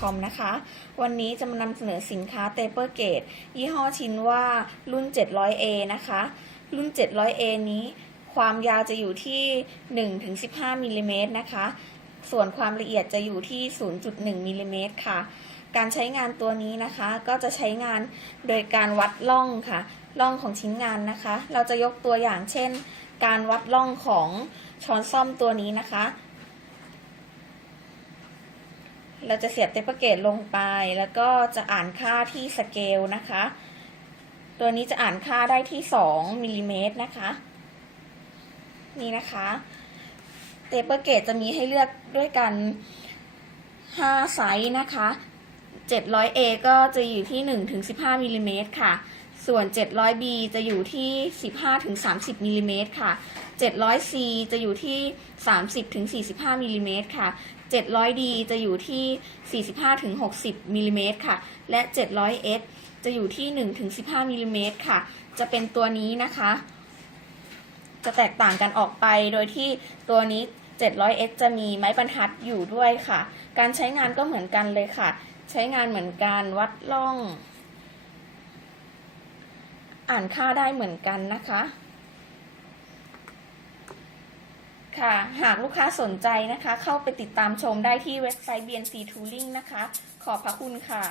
.com นะคะ วันนี้จะมานำเสนอสินค้า Taper Gate ยี่ห้อชินว่ารุ่น 700A นะคะ รุ่น 700A นี้ ความยาวจะอยู่ที่ 1-15มิลลิเมตรนะคะ ส่วนความละเอียดจะอยู่ที่ 0.1มิลลิเมตรค่ะ การใช้งานตัวนี้นะคะ ก็จะใช้งานโดยการวัดล่องค่ะ ล่องของชิ้นงานนะคะ เราจะยกตัวอย่างเช่น การวัดล่องของช้อนซ่อมตัวนี้นะคะ เราจะเสียบเทปเปอร์เกตลงไป แล้วก็จะอ่านค่าที่สเกลนะคะ ตัวนี้จะอ่านค่าได้ที่ 2มิลลิเมตรนะคะ นี่นะคะเทปเปอร์เกตจะมีให้เลือกด้วยกัน 5 ไซส์นะคะ 700A ก็จะอยู่ที่ 1-15มิลลิเมตรค่ะ ส่วน 700B จะอยู่ที่ 15-30มิลลิเมตรค่ะ 700C จะอยู่ที่ 30-45มิลลิเมตรค่ะ 700D จะอยู่ที่ 45-60มิลลิเมตรค่ะ และ 700S จะอยู่ที่ 1-15มิลลิเมตรค่ะ จะเป็นตัวนี้นะคะ จะแตกต่างกันออกไปโดยที่ตัวนี้ 700S จะมีไม้บรรทัดอยู่ด้วยค่ะ การใช้งานก็เหมือนกันเลยค่ะ ใช้งานเหมือนกันวัดล่อง อ่านค่าได้เหมือนกันนะคะค่ะ หากลูกค้าสนใจนะคะ เข้าไปติดตามชมได้ที่เว็บไซต์ BNC Tooling นะคะ ขอบพระคุณค่ะ